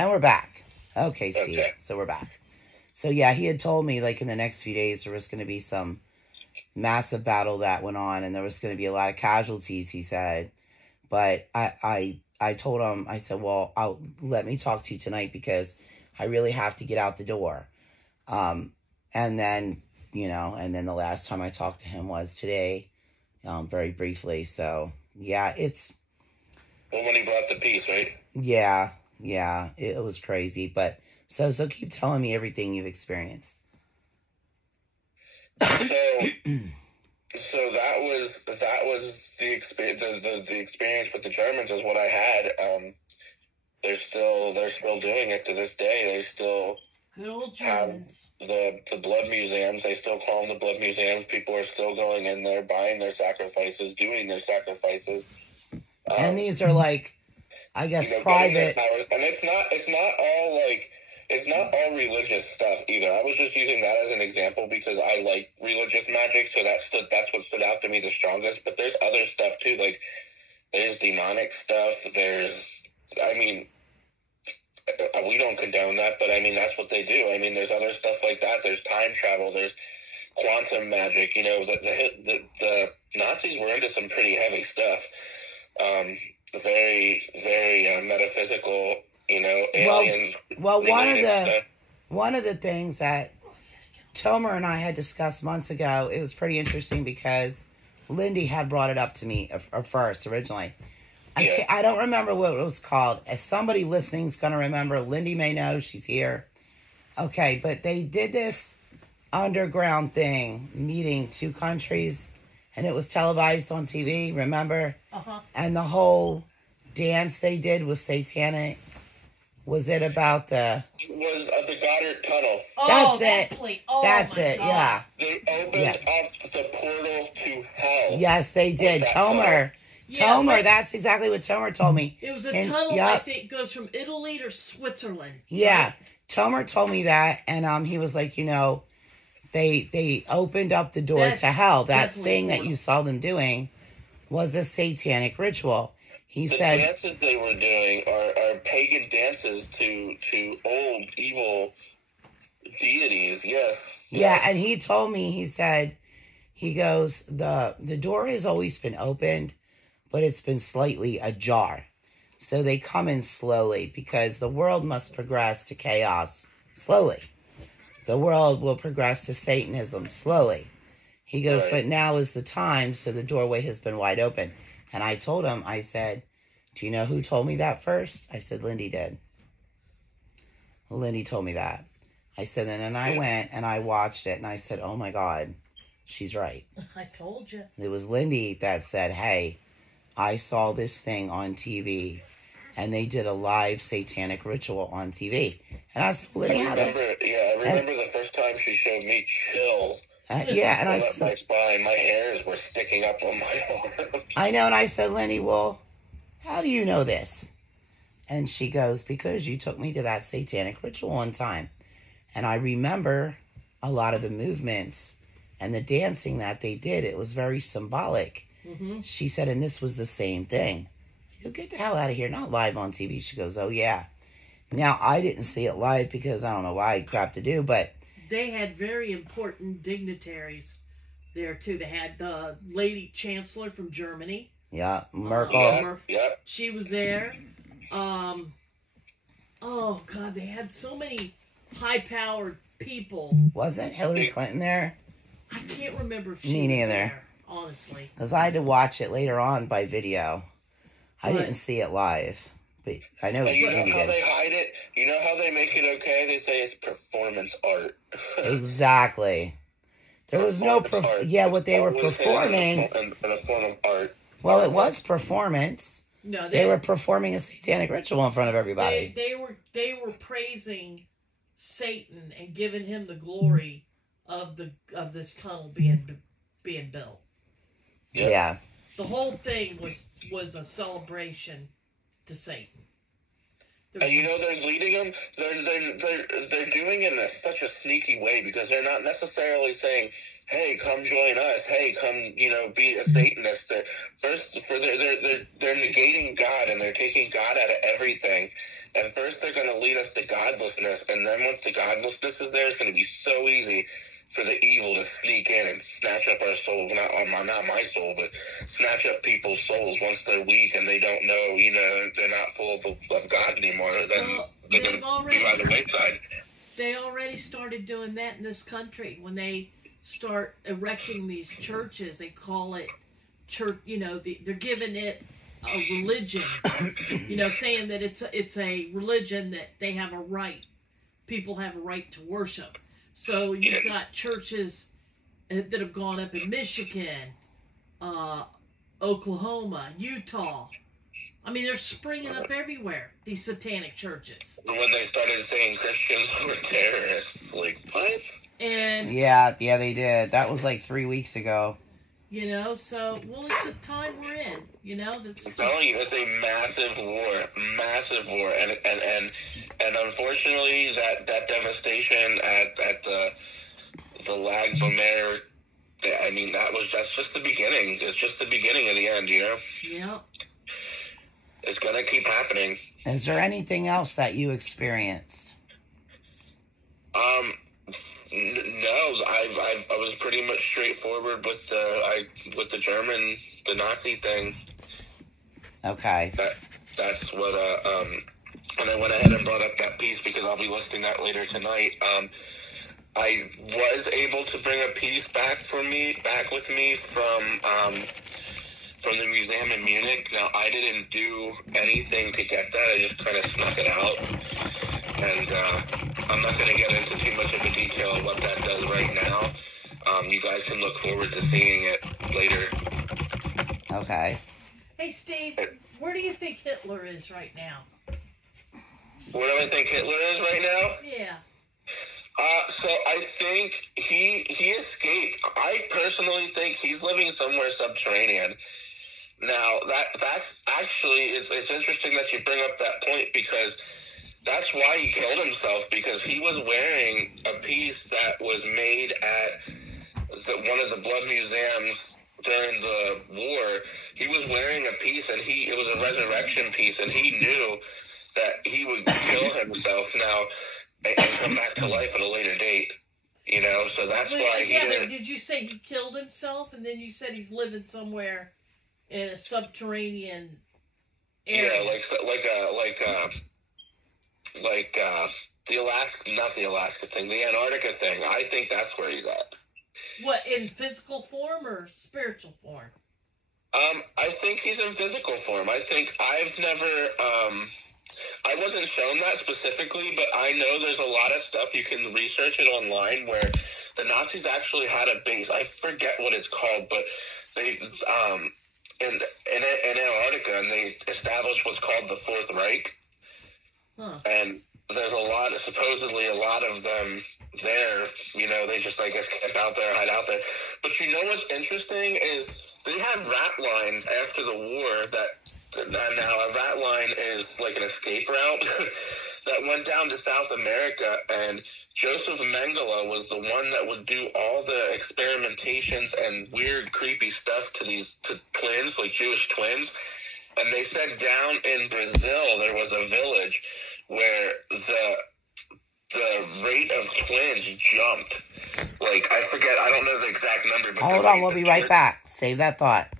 And we're back. Okay, Steve. Okay. So we're back. So yeah, he had told me like in the next few days there was going to be some massive battle that went on, and there was going to be a lot of casualties, he said. But I told him, I said, well, let me talk to you tonight because I really have to get out the door. And then, and then the last time I talked to him was today, very briefly. So yeah, Well, when he brought the peace, right? Yeah, it was crazy. But so keep telling me everything you've experienced. So that was the experience. The experience with the Germans is what I had. They're still doing it to this day. They still good old have Germans. the blood museums. They still call them the blood museums. People are still going in there, buying their sacrifices, doing their sacrifices. And these are like, I guess, private. And it's not all religious stuff either. I was just using that as an example because I like religious magic, so that's what stood out to me the strongest. But there's other stuff too, like there's demonic stuff. We don't condone that, but I mean that's what they do. I mean, there's other stuff like that. There's time travel. There's quantum magic. The Nazis were into some pretty heavy stuff. Very, very metaphysical. Aliens. Well, one of the things that Tomer and I had discussed months ago, it was pretty interesting because Lindy had brought it up to me first originally. I don't remember what it was called. As somebody listening is going to remember, Lindy may know. She's here. Okay, but they did this underground thing, meeting two countries, and it was televised on TV, remember? Uh-huh. And the whole dance they did was satanic. Was it about the Goddard Tunnel? Oh, that's it. That's my it. God. Yeah. They opened up the portal to hell. Yes, they did. Tomer. That's exactly what Tomer told me. It was a tunnel. I think goes from Italy to Switzerland. Yeah, right? Tomer told me that, and he was like, they opened up the door to hell. That thing that you saw them doing was a satanic ritual. He said the dances they were doing are pagan dances to old evil deities. Yes. Yeah, and he told me, he goes, the door has always been opened, but it's been slightly ajar. So they come in slowly because the world must progress to chaos slowly. The world will progress to Satanism slowly. He goes, But now is the time, so the doorway has been wide open. And I told him, I said, do you know who told me that first? I said, Lindy did. Lindy told me that. I said, and then I went and I watched it and I said, oh my God, she's right. I told you. It was Lindy that said, hey, I saw this thing on TV and they did a live satanic ritual on TV. And I said, well, I remember the first time she showed me chills. And I said, my spine, my hairs were sticking up on my arms. I know, and I said, Lindy, well, how do you know this? And she goes, because you took me to that satanic ritual one time. And I remember a lot of the movements and the dancing that they did. It was very symbolic. Mm-hmm. She said, and this was the same thing. I go, get the hell out of here, not live on TV. She goes, oh, yeah. Now, I didn't see it live because I don't know why I had crap to do, but they had very important dignitaries there, too. They had the lady chancellor from Germany. Yeah, Merkel. She was there. Oh, God, they had so many high-powered people. Wasn't Hillary Clinton there? I can't remember if she Me was neither. there, honestly. Because I had to watch it later on by video. I didn't see it live. But I know you know how did. They hide it? You know how they make it okay? They say it's performance art. Exactly. There was no... what they were performing... In a form of art. Well, it was performance. No, they were performing a satanic ritual in front of everybody. They were praising Satan and giving him the glory of this tunnel being built. Yep. Yeah. The whole thing was a celebration to Satan. And they're leading them. They're doing it in such a sneaky way because they're not necessarily saying, hey, come join us. Hey, come, be a Satanist. They're negating God, and they're taking God out of everything. And first they're going to lead us to godlessness, and then once the godlessness is there, it's going to be so easy for the evil to sneak in and snatch up our souls. Not my soul, but snatch up people's souls once they're weak and they don't know, they're not full of God anymore. Then they're going to be by the wayside. They already started doing that in this country. When they start erecting these churches, they call it church, they're giving it a religion, saying that it's a religion that they have a right, people have a right to worship. So you've got churches that have gone up in Michigan, Oklahoma, Utah. I mean, they're springing up everywhere, these satanic churches. When they started saying Christians were terrorists, like, what? And yeah, they did. That was like 3 weeks ago. So, it's the time we're in, that's... I'm telling you, it's a massive war, and unfortunately, that devastation at the Lag Bomer, I mean, that's just the beginning. It's just the beginning of the end, Yeah. It's gonna keep happening. Is there anything else that you experienced? No, I was pretty much straightforward with the Nazi thing. Okay. That's what and I went ahead and brought up that piece because I'll be listing that later tonight. I was able to bring a piece back with me from the museum in Munich. Now, I didn't do anything to get that. I just kind of snuck it out. And I'm not going to get into too much of a detail of what that does right now. You guys can look forward to seeing it later. Okay. Hey, Steve, where do you think Hitler is right now? Where do I think Hitler is right now? Yeah. So I think he escaped. I personally think he's living somewhere subterranean. Now, that's actually, it's interesting that you bring up that point because that's why he killed himself, because he was wearing a piece that was made at one of the blood museums during the war. He was wearing a piece, and it was a resurrection piece, and he knew that he would kill himself now and come back to life at a later date. So that's why he didn't. But did you say he killed himself, and then you said he's living somewhere in a subterranean area? Yeah, like the Alaska, not the Alaska thing, the Antarctica thing. I think that's where he's at. What, in physical form or spiritual form? I think he's in physical form. I think I wasn't shown that specifically, but I know there's a lot of stuff you can research it online where the Nazis actually had a base. I forget what it's called, but they in Antarctica, and they established what's called the Fourth Reich. Huh. And there's supposedly a lot of them there. They just, I guess, camp out there, hide out there. But what's interesting is they had rat lines after the war now a rat line is like an escape route that went down to South America, and Joseph Mengele was the one that would do all the experimentations and weird, creepy stuff to twins, like Jewish twins. And they said down in Brazil there was a village where the rate of twins jumped. Like, I forget, I don't know the exact number. But Hold on, we'll be right back. Save that thought.